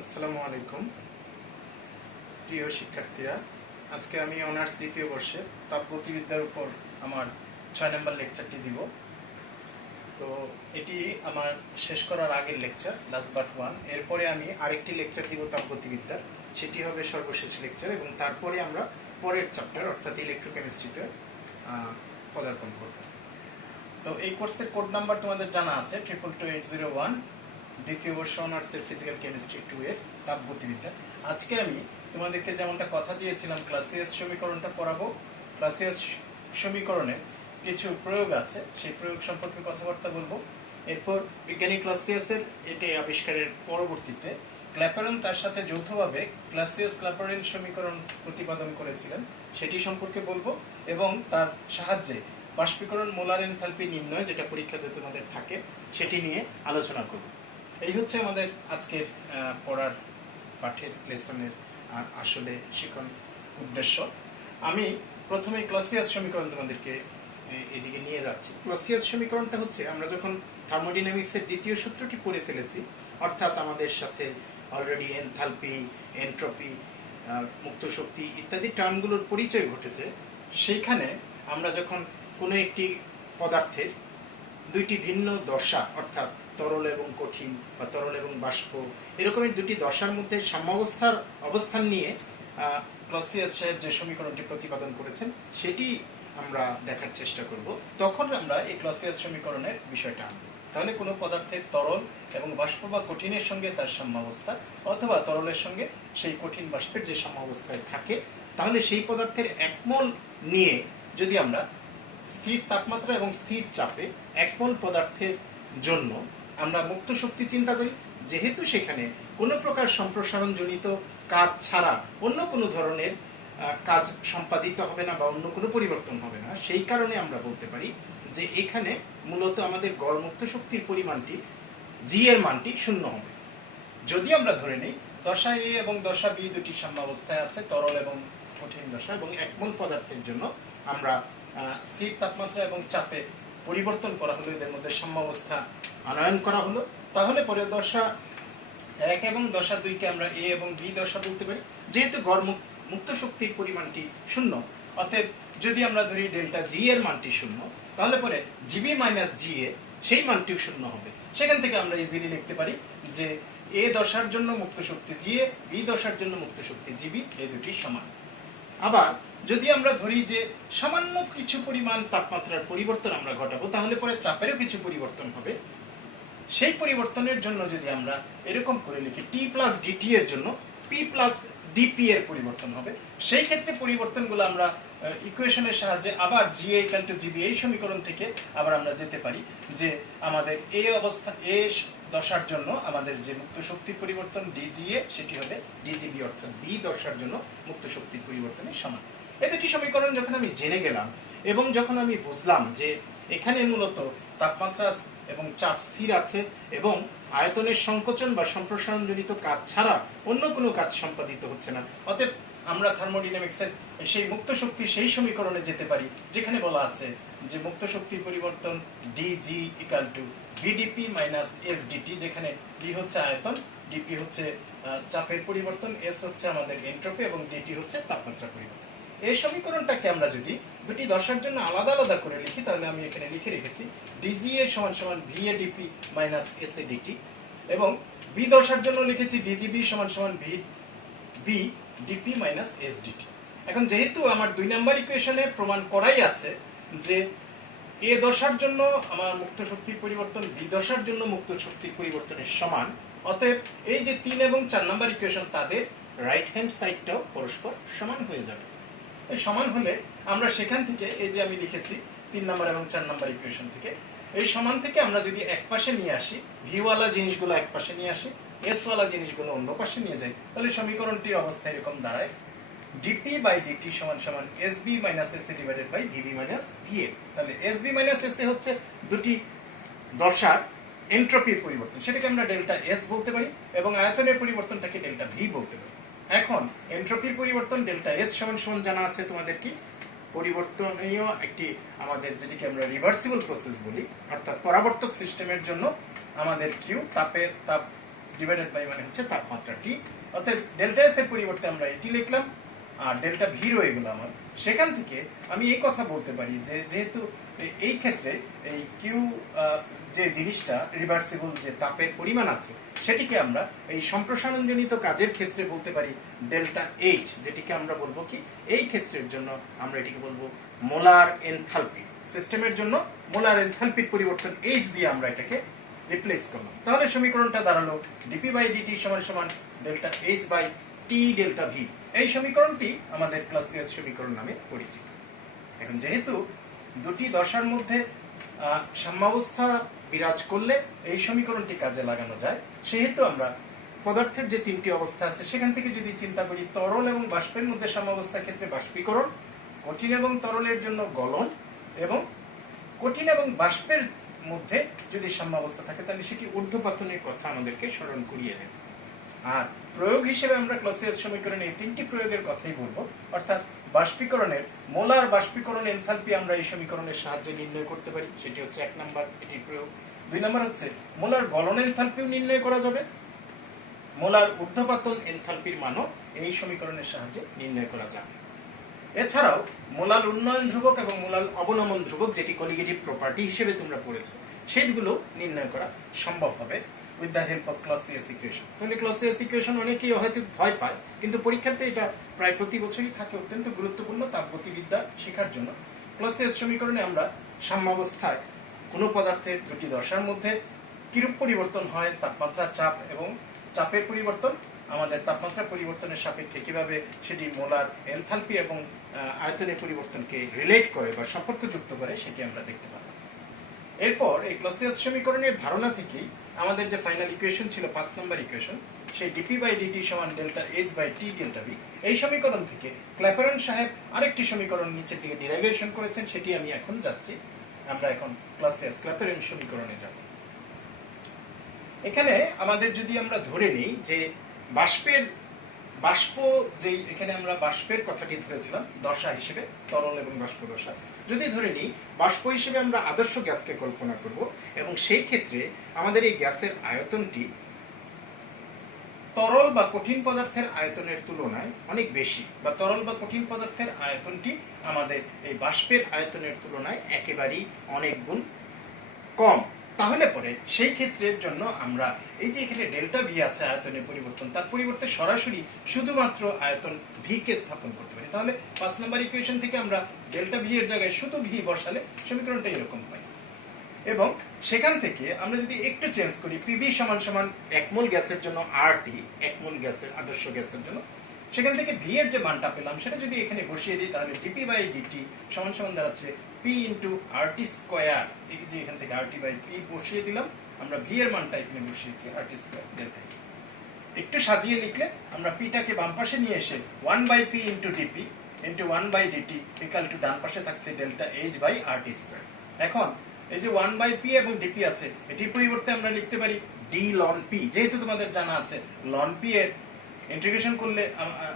আসসালামু আলাইকুম প্রিয় শিক্ষার্থীরা, আজকে আমি অনার্স দ্বিতীয় বর্ষের তাপগতিবিদ্যার উপর আমার 6 নম্বর লেকচারটি দিব। তো এটি আমার শেষ করার আগের লেকচার, লাস্ট বাট ওয়ান। এরপরে আমি আরেকটি লেকচার দিব তাপগতিবিদ্যার, সেটি হবে সর্বশেষ লেকচার, এবং তারপরে আমরা পরের চ্যাপ্টার অর্থাৎ ইলেকট্রোকেমিস্ট্রিতে পদার্পণ করব। তো এই কোর্সের কোড নাম্বার তোমাদের জানা আছে 222801, দ্বিতীয় বর্ষ অনার্সের ফিজিক্যাল কেমিস্ট্রি 2 এর তাপগতিবিদ্যা। আজকে আমি তোমাদেরকে যেমনটা কথা দিয়েছিলাম ক্লাসিয়াস সমীকরণটা পড়াবো। ক্লাসিয়াস সমীকরণে কিছু প্রয়োগ আছে, সেই প্রয়োগ সম্পর্কে কথাবার্তা বলবো। এরপর বিজ্ঞানী ক্লাসিয়াসের এটি আবিষ্কারের পরবর্তীতে ক্ল্যাপারন তার সাথে যৌথভাবে ক্লাসিয়াস ক্ল্যাপারিন সমীকরণ প্রতিপাদন করেছিলেন, সেটি সম্পর্কে বলবো, এবং তার সাহায্যে বাষ্পীকরণ মোলার এনথালপি নির্ণয়, যেটা পরীক্ষাতে তোমাদের থাকে, সেটি নিয়ে আলোচনা করব। এই হচ্ছে আমাদের আজকের পড়ার পাঠের লেসনের আসলে শিখন উদ্দেশ্য। আমি প্রথমে ক্লাসিয়াস সমীকরণ তোমাদেরকে এদিকে নিয়ে যাচ্ছি। ক্লাসিয়াস সমীকরণটা হচ্ছে, আমরা যখন থার্মোডাইনামিক্সের দ্বিতীয় সূত্রটি পড়ে ফেলেছি, অর্থাৎ আমাদের সাথে অলরেডি এনথালপি, এনট্রপি, মুক্ত শক্তি ইত্যাদি টার্মগুলোর পরিচয় ঘটেছে, সেইখানে আমরা যখন কোনো একটি পদার্থের দুইটি ভিন্ন দশা, অর্থাৎ তরল এবং কঠিন বা তরল এবং বাষ্প, এরকমের দুটি দশার মধ্যে সাম্যাবস্থার অবস্থান নিয়ে ক্লাসিয়াস সাহেব যে সমীকরণটি প্রতিপাদন করেছেন সেটি আমরা দেখার চেষ্টা করব। তখন আমরা এই ক্লাসিয়াস সমীকরণের বিষয়টা আনব। তাহলে কোনো পদার্থের তরল এবং বাষ্প বা কঠিনের সঙ্গে তার সাম্যাবস্থা, অথবা তরলের সঙ্গে সেই কঠিন বাষ্পের যে সাম্যাবস্থায় থাকে, তাহলে সেই পদার্থের একমল নিয়ে যদি আমরা স্থির তাপমাত্রা এবং স্থির চাপে একমল পদার্থের জন্য আমরা মুক্ত শক্তি চিন্তা করি, যেহেতু সেখানে কোনো প্রকার সম্প্রসারণজনিত কাজ ছাড়া অন্য কোনো ধরনের কাজ সম্পাদিত হবে না বা অন্য কোনো পরিবর্তন হবে না, সেই কারণে আমরা বলতে পারি যে এখানে মূলত আমাদের গড় মুক্ত শক্তির পরিমাণটি, জি এর মানটি শূন্য হবে। যদি আমরা ধরে নিই দশা এ এবং দশা বি দুটি সাম্যাবস্থায় আছে, তরল এবং কঠিন দশা, এবং একমল পদার্থের জন্য আমরা স্থির তাপমাত্রা এবং চাপে পরিবর্তন করা হলো, এদের মধ্যে সাম্যাবস্থা আনয়ন করা হলো, তাহলে পরে দশা 1 এবং দশা 2 কে আমরা এ এবং বি দশা বলতে পারি। যেহেতু গড় মুক্ত শক্তির পরিমাণটি শূন্য, অতএব যদি আমরা ধরি ডেল্টা জি এর মানটি শূন্য, তাহলে পরে জিবি মাইনাস জি এ সেই মানটিও শূন্য হবে। সেখান থেকে আমরা ইজিলি লিখতে পারি যে এ দশার জন্য মুক্ত শক্তি জি এ, বি দশার জন্য মুক্ত শক্তি জিবি, এই দুটি সমান। আবার যদি আমরা ধরি যে সামান্য কিছু পরিমাণ তাপমাত্রার পরিবর্তন আমরা ঘটাবো, তাহলে পরে চাপেরও কিছু পরিবর্তন হবে। সেই পরিবর্তনের জন্য যদি আমরা এরকম করে লিখি টি প্লাস ডিটি এর জন্য পি প্লাস ডিপি এর পরিবর্তন হবে, সেই ক্ষেত্রে পরিবর্তনগুলো আমরা ইকুয়েশনের সাহায্যে আবার জি এ ইকুয়াল টু জিবি এই সমীকরণ থেকে আবার আমরা যেতে পারি যে আমাদের এ অবস্থা এ দশার জন্য আমাদের যে মুক্ত শক্তির পরিবর্তন ডিজিএ, সেটি হবে ডিজিবি, অর্থাৎ বি দশার জন্য মুক্ত শক্তির পরিবর্তনের সমান। এই দুটি সমীকরণ যখন আমি জেনে গেলাম এবং যখন আমি বুঝলাম যে এখানে মূলত তাপমাত্রা এবং চাপ স্থির আছে এবং আয়তনের সংকোচন বা সম্প্রসারণজনিত কাজ ছাড়া অন্য কোনো কাজ সম্পাদিত হচ্ছে না, অতএব আমরা থার্মোডাইনামিক্সের সেই মুক্ত শক্তি সেই সমীকরণে যেতে পারি যেখানে বলা আছে যে মুক্ত শক্তির পরিবর্তন DG equal to VDP minus SDT, যেখানে ডি হচ্ছে আয়তন, ডিপি হচ্ছে চাপের পরিবর্তন, এস হচ্ছে আমাদের এনট্রপি এবং ডিটি হচ্ছে তাপমাত্রা পরিবর্তন। এই সমীকরণটাকে আমরা যদি দুটি দশার জন্য আলাদা আলাদা করে লিখি, তাহলে আমি এখানে লিখে রেখেছি ডিজিএ সমান সমান VA DP minus SA DT, এবং বি দশার জন্য লিখেছি ডিজিবি সমান সমান বি ডিপি মাইনাস এসডিটি। এখন যেহেতু আমার 2 নাম্বার ইকুয়েশনে প্রমাণ করাই আছে যে এ দশার জন্য আমার মুক্ত শক্তির পরিবর্তন বি দশার জন্য মুক্ত শক্তির পরিবর্তনের সমান, অতএব এই যে 3 এবং 4 নাম্বার ইকুয়েশন, তাদের রাইট হ্যান্ড সাইডটাও পরস্পর সমান হয়ে যাবে। এই সমান হলে আমরা সেখান থেকে এই যে আমি লিখেছি 3 নাম্বার এবং 4 নাম্বার ইকুয়েশন থেকে, এই সমান থেকে আমরা যদি এক পাশে নিয়ে আসি, ভি ওয়ালা জিনিসগুলো এক পাশে নিয়ে আসি, এস ওয়ালা জিনিসগুলো অন্য পাশে নিয়ে যাই, তাহলে সমীকরণটির অবস্থা এরকম দাঁড়ায় ডিপি বাই ডিটি সমান সমান SB minus SA divided by VB minus VA. তাহলে এসবি মাইনাস এসএ হচ্ছে দুটি দশার এনট্রপির পরিবর্তন, সেটাকে আমরা ডেল্টা এস বলতে পারি, এবং আয়তনের পরিবর্তনটাকে ডেল্টা ভি বলতে পারি। এখন এনট্রপির পরিবর্তন ডেল্টা এস সমান সমান জানা আছে তোমাদের কি, পরিবর্তনীয় একটি আমাদের যেটিকে আমরা রিভার্সিবল প্রসেস বলি, অর্থাৎ পরাবর্তক সিস্টেমের জন্য আমাদের কিউ তাপ ডিভাইডেড বাই মানে হচ্ছে তাপমাত্রা টি। অর্থাৎ ডেল্টা এস এর পরিবর্তে আমরা এটি লিখলাম, আর ডেল্টা ভি রয়ে গেল আমার। সেখান থেকে আমি এই কথা বলতে পারি যে যেহেতু এই ক্ষেত্রে এই কিউ যে জিনিসটা রিভার্সিবল যে তাপের পরিমাণ আছে, সেটিকে আমরা এই সম্প্রসারণজনিত কাজের ক্ষেত্রে বলতে পারি ডেল্টা এইচ, যেটিকে আমরা বলবো কি এই ক্ষেত্রের জন্য আমরা এটিকে বলবো মোলার এনথালপি। সিস্টেমের জন্য মোলার এনথালপির পরিবর্তন এইচ দিয়ে আমরা এটাকে রিপ্লেস করলাম। তাহলে সমীকরণটা দাঁড়ালো ডিপি বাই ডিটি সমান সমান delta H by T delta V. এই সমীকরণটি আমাদের ক্লাসিয়াস সমীকরণ নামে পরিচিত। এখন যেহেতু দুটি দশার মধ্যে সাম্যাবস্থা বিরাজ করলে এই সমীকরণটি কাজে লাগানো যায়, সেহেতু আমরা পদার্থের যে তিনটি অবস্থা আছে সেখান থেকে যদি চিন্তা করি, তরল এবং বাষ্পের মধ্যে সাম্যাবস্থার ক্ষেত্রে বাষ্পীকরণ, কঠিন এবং তরলের জন্য গলন, এবং কঠিন এবং বাষ্পের মধ্যে যদি সাম্যাবস্থা থাকে তাহলে সেটি ঊর্ধ্বপাতনের কথা আমাদেরকে স্মরণ করিয়ে দেবে। আর প্রয়োগ হিসেবে আমরা ক্লাসিয়াস সমীকরণে এই তিনটি প্রয়োগের কথাই বলবো। অর্থাৎ বাষ্পীকরণের মোলার বাষ্পীকরণ এনথালপি আমরা এই সমীকরণের সাহায্যে নির্ণয় করতে পারি, সেটি হচ্ছে 1 নাম্বার এটির প্রয়োগ। 2 নাম্বার হচ্ছে মোলার গলন এনথালপিও নির্ণয় করা যাবে, মোলার ঊর্ধ্বপাতন এনথালপির মানও এই সমীকরণের সাহায্যে নির্ণয় করা যাবে। এছাড়াও মোলাল উন্নয়ন ধ্রুবক এবং মোলাল অবনমন ধ্রুবক, যেটি কলিগেটিভ প্রপার্টি হিসেবে তোমরা পড়েছো, সেইগুলো নির্ণয় করা সম্ভব হবে with the help of Clausius equation. তাহলে ক্লাসিয়াস ইকুয়েশন অনেকেই হয়তো ভয় পায়, কিন্তু পরীক্ষাতে এটা প্রায় প্রতি বছরই থাকে, অত্যন্ত গুরুত্বপূর্ণ তাপগতিবিদ্যা শেখার জন্য। ক্লাসিয়াস সমীকরণে আমরা সাম্যাবস্থায় কোনো পদার্থের দুটি দশার মধ্যে কিরূপ পরিবর্তন হয়, তাপমাত্রা, চাপ এবং চাপের পরিবর্তন, আমাদের তাপমাত্রা পরিবর্তনের সাপেক্ষে কিভাবে সেটি মোলার এনথালপি এবং আয়তনের পরিবর্তনকে রিলেট করে বা সম্পর্কযুক্ত করে, সেটি আমরা দেখতে পাবো। এরপর এই ক্লাসিয়াস সমীকরণের ধারণা থেকেই আমাদের যে ফাইনাল ইকুয়েশন ছিল 5 নম্বর ইকুয়েশন, সেই ডিপি বাই ডিটি সমান delta H by T delta V, এই সমীকরণ থেকে ক্ল্যাপেরন সাহেব আরেকটি সমীকরণ নিচের দিকে ডিরাইভেশন করেছেন, সেটি আমি এখন যাচ্ছি। আমরা এখন ক্লাসিয়াস ক্ল্যাপেরন সমীকরণে যাব। এখানে আমাদের যদি আমরা ধরে নিই যে বাষ্প, যে এখানে আমরা বাষ্পের কথাটি ধরেছিলাম দশা হিসেবে, তরল এবং বাষ্প দশা, যদি ধরে নিই বাষ্প হিসেবে আমরা আদর্শ গ্যাসকে কল্পনা করব, এবং সেই ক্ষেত্রে আমাদের এই গ্যাসের আয়তনটি তরল বা কঠিন পদার্থের আয়তনের তুলনায় অনেক বেশি, বা তরল বা কঠিন পদার্থের আয়তনটি আমাদের এই বাষ্পের আয়তনের তুলনায় একেবারেই অনেক গুণ কম। তাহলে পরে সেই ক্ষেত্রের জন্য আমরা এই যে এখানে ডেল্টা ভি আছে আয়তনের পরিবর্তন, তার পরিবর্তে সরাসরি শুধুমাত্র আয়তন ভি কে স্থাপন করতে পারি। তাহলে 5 নম্বর ইকুয়েশন থেকে আমরা ডেল্টা ভি এর জায়গায় শুধু ভি বসালে সমীকরণটা এরকম পাই। এবং সেখান থেকে আমরা যদি একটু চেঞ্জ করি, পিভি সমান সমান 1 মোল গ্যাসের জন্য আরটি, 1 মোল গ্যাসের আদর্শ গ্যাসের জন্য, সেখান থেকে ভি এর যে মানটা পেলাম সেটা যদি এখানে বসিয়ে দিই, তাহলে ডিপি বাই ডিটি সমান সমান দাঁড়াচ্ছে পি ইন্টু আরটি স্কোয়ার। এই যে এখান থেকে আরটি বাই পি বসিয়ে দিলাম, আমরা ভি এর মানটা এখানে বসিয়েছি আরটি স্কোয়ার ডেল্টা। একটু সাজিয়ে লিখলে আমরা পিটাকে বাম পাশে নিয়ে এসে 1 by P into D P into 1 by DT equal to ডান পাশে থাকছে delta H by RT square. এখন এই যে 1 বাই পি এবং ডিপি আছে, এটির পরিবর্তে আমরা লিখতে পারি ডি লন পি। যেহেতু তোমাদের জানা আছে লন পি এর ইন্টিগ্রেশন করলে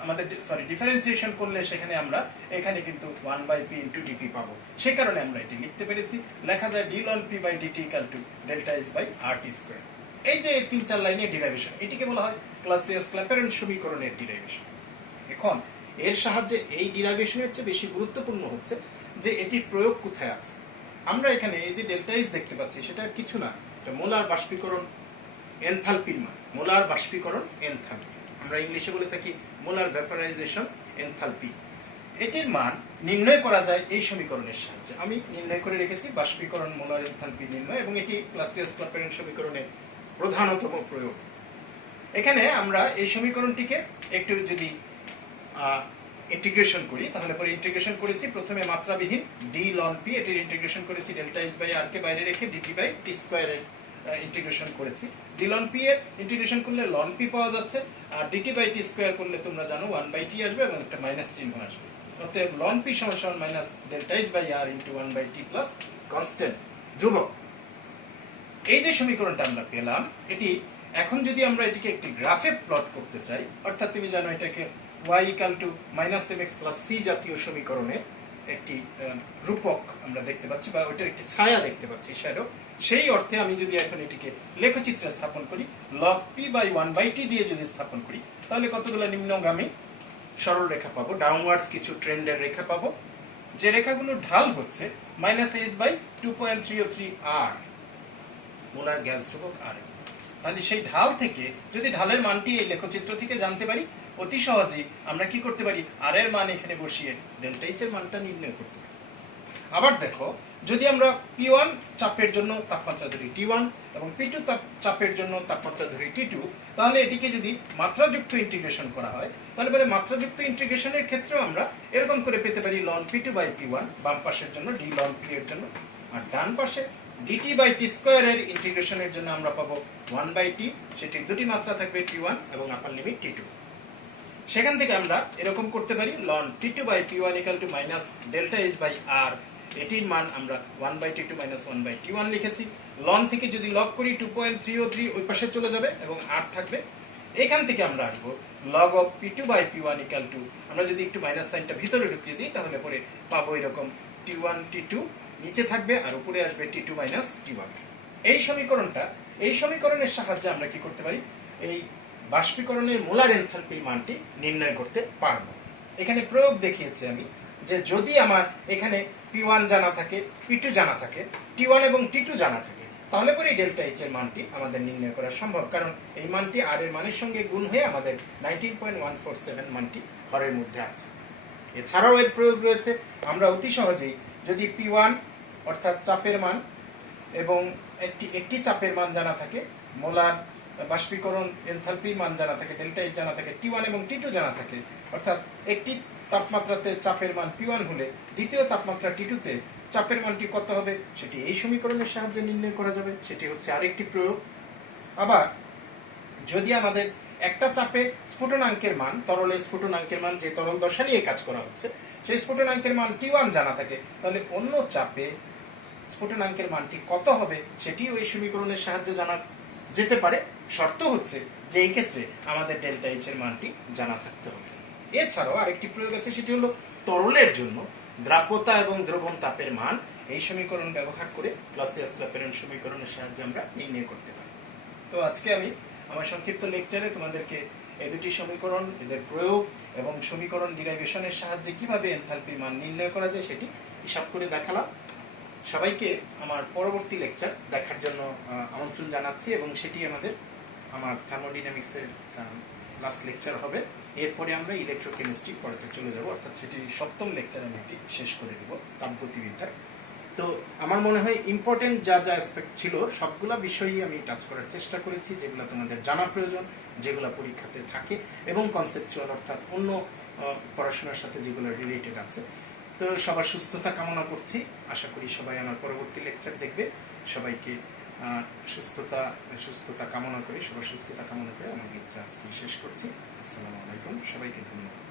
আমাদের ডিফারেন্সিয়েশন করলে সেখানে আমরা এখানে কিন্তু 1 বাই পি ইন্টু ডিপি পাবো, সেই কারণে আমরা এটি লিখতে পেরেছি। লেখা যায় D ln P by DT equal to delta H by RT square. এই যে 3-4 লাইনের ডিরাইভেশন, এটিকে বলা হয় ক্লাসিয়াস ক্ল্যাপেরন সমীকরণের ডিরাইভেশন। এখন এর সাহায্যে এই ডিরাইভেশনের চেয়ে বেশি গুরুত্বপূর্ণ হচ্ছে যে এটির প্রয়োগ কোথায় আছে। আমরা এখানে এই যে ডেল্টা এইচ দেখতে পাচ্ছি, সেটা কিছু না, এটা মোলার বাষ্পীকরণ এনথালপির মান, মোলার বাষ্পীকরণ এনথালপি, আমরা ইংলিশে বলে থাকি মোলার ভেপারাইজেশন এনথালপি। এটির মান নির্ণয় করা যায় এই সমীকরণের সাহায্যে। আমি নির্ণয় করে রেখেছি বাষ্পীকরণ মোলার এনথালপি নির্ণয়, এবং এটি ক্লাসিয়াস ক্ল্যাপেরন সমীকরণের প্রধানতম প্রয়োগ। এখানে আমরা এই সমীকরণটিকে একটু যদি ইন্টিগ্রেশন করি, তাহলে পরে ইন্টিগ্রেশন করেছি প্রথমে মাত্রাবিহীন ডি লন পি, এটির ইন্টিগ্রেশন করেছি ডেল্টা এইচ বাই আর কে বাইরে রেখে ডিটি বাই টি স্কোয়ারের ইন্টিগ্রেশন করেছি। ডি লন পি এর ইন্টিগ্রেশন করলে লন পি পাওয়া যাচ্ছে, আর ডিটি বাই টি স্কোয়ার করলে তোমরা জানো 1 বাই টি আসবে এবং একটা মাইনাস চিহ্ন আসবে। অতএব লন পি সমান সমান minus delta H by R into 1 by T plus constant ধ্রুবক। এই যে সমীকরণটা আমরা পেলাম, এটি এখন যদি আমরা এটিকে একটি গ্রাফে প্লট করতে চাই, অর্থাৎ তুমি জানো এটাকে y equal to minus M X plus C জাতীয় সমীকরণের একটি রূপক আমরা দেখতে পাচ্ছি, বা ওইটার একটি ছায়া দেখতে পাচ্ছি, শ্যাডো। সেই অর্থে আমি যদি এখন এটিকে লেখচিত্রে স্থাপন করি, লগ পি বাই 1/t দিয়ে যদি স্থাপন করি তাহলে কতগুলো নিম্নগামী সরল রেখা পাবো, ডাউনওয়ার্ডস কিছু ট্রেন্ডের রেখা পাবো, যে রেখাগুলোর ঢাল হচ্ছে -h/2.303 r মোলার গ্যাস ধ্রুবক আর। তাহলে সেই ঢাল থেকে যদি ঢালের মানটি এই লেখচিত্র থেকে জানতে পারি, অতি সহজেই আমরা কি করতে পারি, আর এর মান এখানে বসিয়ে ডেল্টা এইচ এর মানটা নির্ণয় করতে পারি। আবার দেখো, যদি আমরা P1 চাপের জন্য তাপমাত্রা ধরি T1 এবং P2 চাপের জন্য তাপমাত্রা ধরি T2, তাহলে এটিকে যদি মাত্রাযুক্ত ইন্টিগ্রেশন করা হয় তাহলে পরে মাত্রাযুক্ত ইন্টিগ্রেশনের ক্ষেত্রেও আমরা এরকম করে পেতে পারি ln P2 বাই P1 বাম পাশের জন্য d ln P এর জন্য, আর ডান পাশে dt বাই t স্কয়ার এর ইন্টিগ্রেশনের জন্য আমরা পাবো 1/t, সেটির দুটি মাত্রা থাকবে T1 এবং আপার লিমিট T2। সেখান থেকে আমরা এরকম করতে পারি ln T2 by P1 = minus delta H by R, এটির মান আমরা 1/T2 - 1/T1 লিখেছি। লন থেকে যদি লগ করি 2.303 ওই পাশে চলে যাবে এবং r থাকবে। এখান থেকে আমরা আসবো log of P2 by P1 = আমরা যদি একটু মাইনাস সাইনটা ভিতরে ঢুকিয়ে দিই তাহলে পরে পাবো এরকম T1 T2 নিচে থাকবে আর উপরে আসবে T2 - T1। এই সমীকরণের সাহায্যে আমরা কি করতে পারি, এই বাষ্পীকরণের মোলার এনথালপির মানটি নির্ণয় করতে পারবো। এখানে প্রয়োগ দেখিয়েছি আমি যে যদি আমার এখানে P1 জানা থাকে, P2 জানা থাকে, T1 এবং T2 জানা থাকে, তাহলে পরে ডেল্টা এইচ এর মানটি আমাদের নির্ণয় করা সম্ভব, কারণ এই মানটি আর এর মানের সঙ্গে গুণ হয়ে আমাদের 19.147 মানটি হরের মধ্যে আছে। এছাড়াও এর প্রয়োগ রয়েছে, আমরা অতি সহজেই যদি P1 অর্থাৎ চাপের মান এবং একটি চাপের মান জানা থাকে, মোলার বাষ্পীকরণ এনথালপির মান জানা থাকে, ডেল্টা এইচ জানা থাকে, T1 এবং T2 জানা থাকে, অর্থাৎ একটি তাপমাত্রাতে চাপের মান P1 হলে দ্বিতীয় তাপমাত্রা T2 তে চাপের মানটি কত হবে সেটি এই সমীকরণের সাহায্যে নির্ণয় করা যাবে। সেটি হচ্ছে আরেকটি প্রয়োগ। আবার যদি আমাদের একটা চাপে স্ফুটনাঙ্কের মান, তরলের স্ফুটনাঙ্কের মান, যে তরল দশা নিয়ে কাজ করা হচ্ছে, সেই স্ফুটনাঙ্কের মান T1 জানা থাকে, তাহলে অন্য চাপে স্ফুটনাঙ্কের মানটি কত হবে সেটিও এই সমীকরণের সাহায্যে জানা যেতে পারে। শর্ত হচ্ছে যে এই ক্ষেত্রে আমাদের ডেল্টা এইচ এর মানটি জানা থাকতে হবে। এছাড়াও আরেকটি প্রয়োগ আছে, সেটি হলো তরলের জন্য দ্রাব্যতা এবং দ্রবণ তাপের মান এই সমীকরণ ব্যবহার করে ক্লাসিয়াস-ক্ল্যাপেরন সমীকরণের সাহায্যে আমরা নির্ণয় করতে পারি। তো আজকে আমি আমার সংক্ষিপ্ত লেকচারে তোমাদেরকে এই দুটি সমীকরণ, এদের প্রয়োগ এবং সমীকরণ ডিরাইভেশনের সাহায্যে কিভাবে এনথালপির মান নির্ণয় করা যায় সেটি হিসাব করে দেখালাম। সবাইকে আমার পরবর্তী লেকচার দেখার জন্য আমন্ত্রণ জানাচ্ছি এবং সেটি আমার থার্মোডাইনামিক্সের লাস্ট লেকচার হবে। এরপরে আমরা ইলেকট্রোকেমিস্ট্রি পড়াতে চলে যাব, অর্থাৎ সেটি সপ্তম লেকচার আমি এটি শেষ করে দেব তাপগতিবিদ্যার। তো আমার মনে হয় ইম্পর্টেন্ট যা অ্যাসপেক্ট ছিল সবগুলা বিষয়ই আমি টাচ করার চেষ্টা করেছি, যেগুলো তোমাদের জানা প্রয়োজন, যেগুলো পরীক্ষাতে থাকে এবং কনসেপচুয়াল অর্থাৎ অন্য পড়াশোনার সাথে যেগুলো রিলেটেড আছে। তো সবার সুস্থতা কামনা করছি, আশা করি সবাই আমার পরবর্তী লেকচার দেখবে। সবাইকে সুস্থতা কামনা করি, সবার সুস্থতা কামনা করে আমার লেকচার আজকে শেষ করছি। আসসালামু আলাইকুম, সবাইকে ধন্যবাদ।